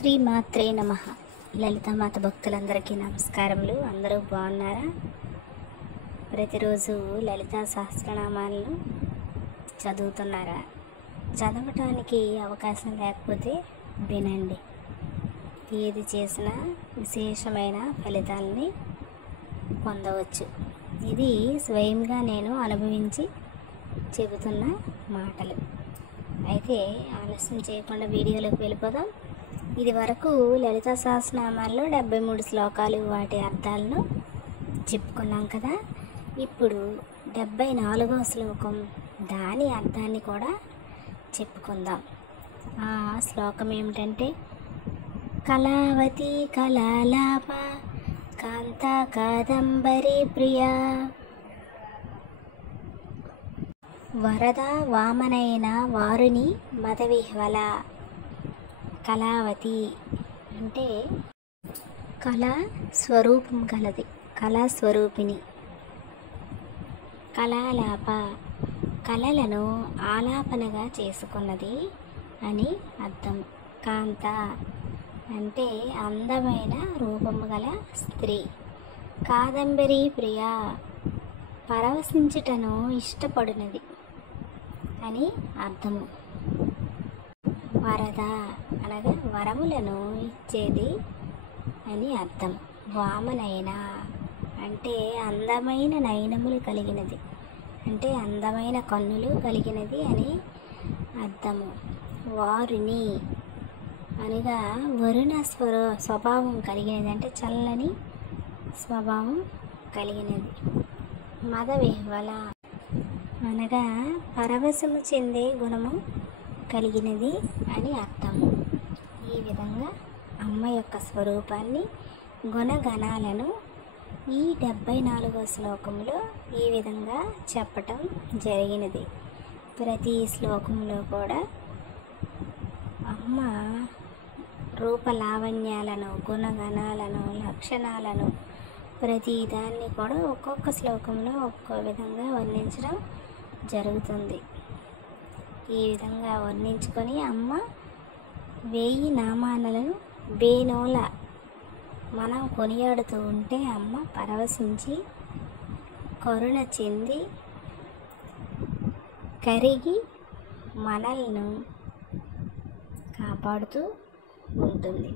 శ్రీ మాత్రే నమః. లలితామాత భక్తులందరికీ నమస్కారములు. అందరూ బాగున్నారా? ప్రతిరోజు లలితా సహస్రనామాలను చదువుతున్నారా? చదవటానికి అవకాశం లేకపోతే వినండి. ఏది చేసినా విశేషమైన ఫలితాలని పొందవచ్చు. ఇది స్వయంగా నేను అనుభవించి చెబుతున్న మాటలు. అయితే ఆలస్యం చేయకుండా వీడియోలోకి వెళ్ళిపోదాం. ఇది వరకు లలితా సహస్రనామాల్లో 73 శ్లోకాలు, వాటి అర్థాలను చెప్పుకున్నాం కదా. ఇప్పుడు 74వ శ్లోకం, దాని అర్థాన్ని కూడా చెప్పుకుందాం. ఆ శ్లోకం ఏమిటంటే, కళావతి కళాలాప కాంత కాదంబరి ప్రియా వరద వామనైన వారుని మదవిహ్వల. కళావతి అంటే కళా స్వరూపం గలది, కళా స్వరూపిణి. కళాలాప కళలను ఆలాపనగా చేసుకున్నది అని అర్థం. కాంత అంటే అందమైన రూపము గల స్త్రీ. కాదంబరి ప్రియ పరవశించుటను ఇష్టపడినది అని అర్థము. వరద అనగా వరములను ఇచ్చేది అని అర్థం. వామనైన అంటే అందమైన నయనములు కలిగినది, అంటే అందమైన కన్నులు కలిగినది అని అర్థము. వారుని అనగా వరుణ స్వభావం కలిగినది, అంటే చల్లని స్వభావం కలిగినది. మదవిహ్వల అనగా పరవశము చెందే గుణము కలిగినది అని అర్థం. ఈ విధంగా అమ్మ యొక్క స్వరూపాన్ని, గుణగణాలను ఈ 74వ శ్లోకంలో ఈ విధంగా చెప్పటం జరిగినది. ప్రతి శ్లోకంలో కూడా అమ్మ రూపలావణ్యాలను, గుణగణాలను, లక్షణాలను, ప్రతి దాన్ని కూడా ఒక్కొక్క శ్లోకంలో ఒక్కో విధంగా వర్ణించడం జరుగుతుంది. ఈ విధంగా వర్ణించుకొని అమ్మ 1000 నామాలను వేణోల మనం కొనియాడుతూ ఉంటే అమ్మ పరవశించి కరుణ చెంది కరిగి మనల్ని కాపాడుతూ ఉంటుంది.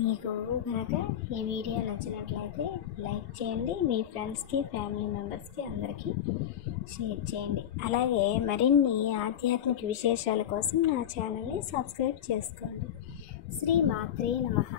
మీకు కనుక ఈ వీడియో నచ్చినట్లయితే లైక్ చేయండి, మీ ఫ్రెండ్స్కి, ఫ్యామిలీ మెంబర్స్కి అందరికీ షేర్ చేయండి. అలాగే మరిన్ని ఆధ్యాత్మిక విశేషాల కోసం నా ఛానల్ని సబ్స్క్రైబ్ చేసుకోండి. శ్రీ మాత్రే నమః.